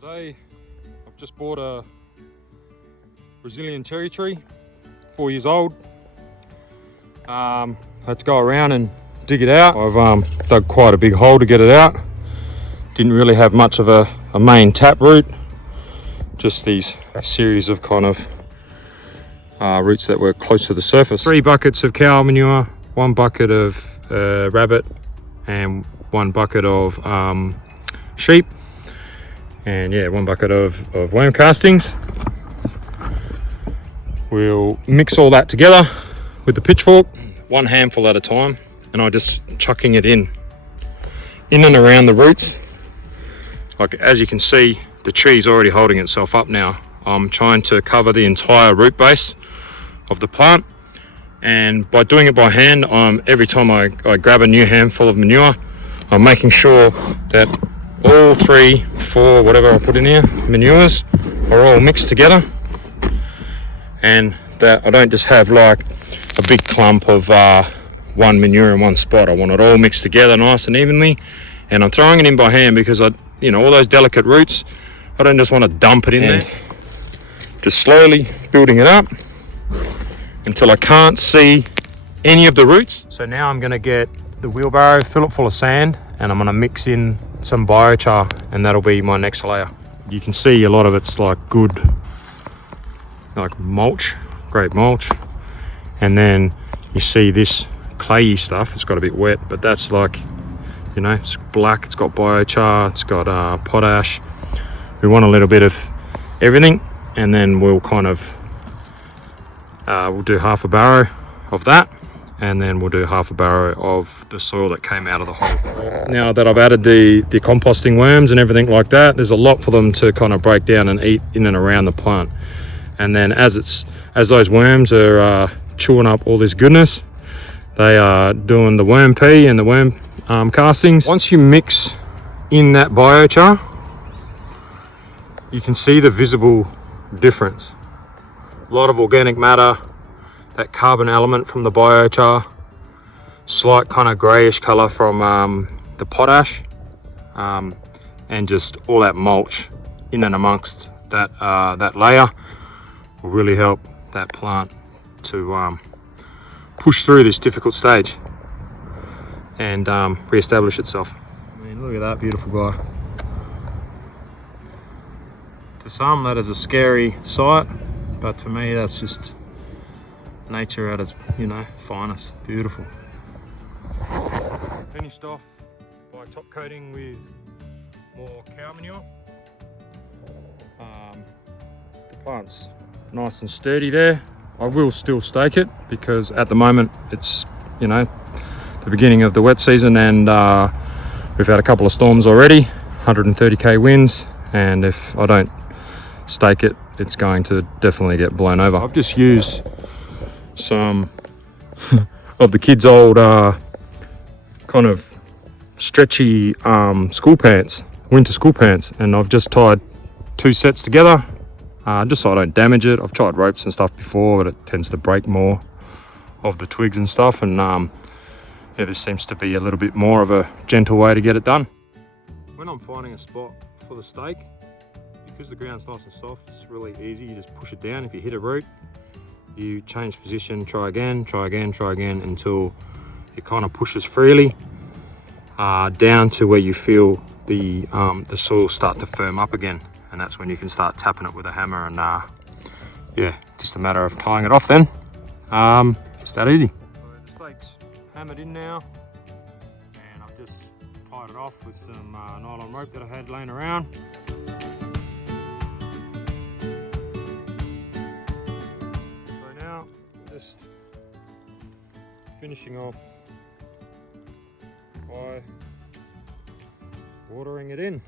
Today I've just bought a Brazilian cherry tree, 4 years old. Had to go around and dig it out. I've dug quite a big hole to get it out. Didn't really have much of a main tap root, just these series of kind of roots that were close to the surface. 3 buckets of cow manure, 1 bucket of rabbit, and 1 bucket of sheep, and yeah, 1 bucket of worm castings. We'll mix all that together with the pitchfork, 1 handful at a time, and I'm just chucking it in and around the roots. Like, as you can see, the tree's already holding itself up now. I'm trying to cover the entire root base of the plant, and by doing it by hand, every time I grab a new handful of manure, I'm making sure that all 3, 4, whatever I put in here, manures are all mixed together, and that I don't just have like a big clump of one manure in one spot. I want it all mixed together nice and evenly, and I'm throwing it in by hand because all those delicate roots, I don't just want to dump it in there. Just slowly building it up until I can't see any of the roots. So now I'm going to get the wheelbarrow, fill it full of sand, and I'm going to mix in some biochar, and that'll be my next layer. You can see a lot of it's like good, like mulch, great mulch, and then you see this clayey stuff. It's got a bit wet, but that's like, it's black, it's got biochar, it's got potash. We want a little bit of everything, and then we'll kind of we'll do half a barrow of that, and then we'll do half a barrow of the soil that came out of the hole. Now that I've added the composting worms and everything like that, there's a lot for them to kind of break down and eat in and around the plant. And then as those worms are chewing up all this goodness, they are doing the worm pee and the worm castings. Once you mix in that biochar, you can see the visible difference. A lot of organic matter, that carbon element from the biochar, slight kind of grayish color from the potash, and just all that mulch in and amongst that layer will really help that plant to push through this difficult stage and re-establish itself. I mean, look at that beautiful guy. To some that is a scary sight, but to me that's just nature at its finest. Beautiful. Finished off by top coating with more cow manure. The plant's nice and sturdy there. I will still stake it because at the moment it's the beginning of the wet season, and we've had a couple of storms already, 130k winds, and if I don't stake it, it's going to definitely get blown over. I've just used some of the kids' old kind of stretchy school pants, winter school pants, and I've just tied 2 sets together just so I don't damage it. I've tried ropes and stuff before, but it tends to break more of the twigs and stuff, and yeah, this seems to be a little bit more of a gentle way to get it done. When I'm finding a spot for the stake, because the ground's nice and soft, it's really easy. You just push it down. If you hit a root, you change position, try again, until it kind of pushes freely down to where you feel the soil start to firm up again, and that's when you can start tapping it with a hammer, and yeah, just a matter of tying it off then. It's that easy. So the stake's hammered in now, and I've just tied it off with some nylon rope that I had laying around. Just finishing off by watering it in.